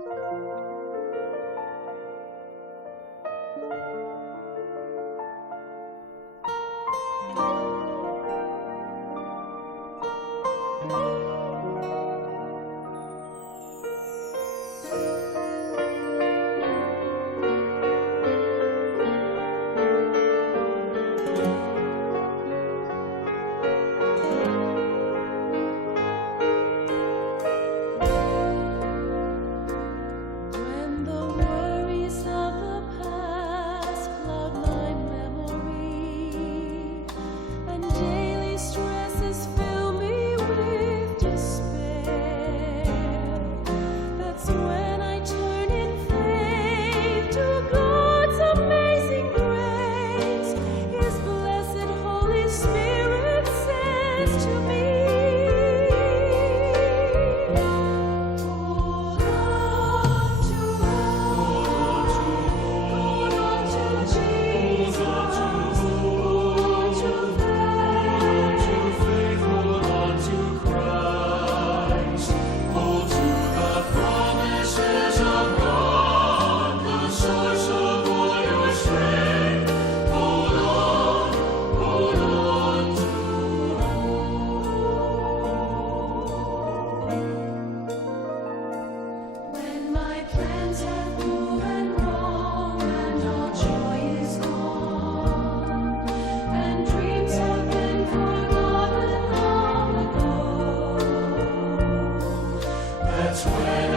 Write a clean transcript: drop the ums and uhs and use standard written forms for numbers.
When the worries of the past cloud my memory, and daily stresses fill me with despair, that's when I turn in faith to God's amazing grace. His blessed Holy Spirit says to me, hold on to hope, hold on to Jesus, hold on to faith, Hold on to Christ. Hold to the promises of God, the source of all your strength. Hold on to when my plans have proven wrong and all joy is gone, and dreams have been forgotten long ago. That's when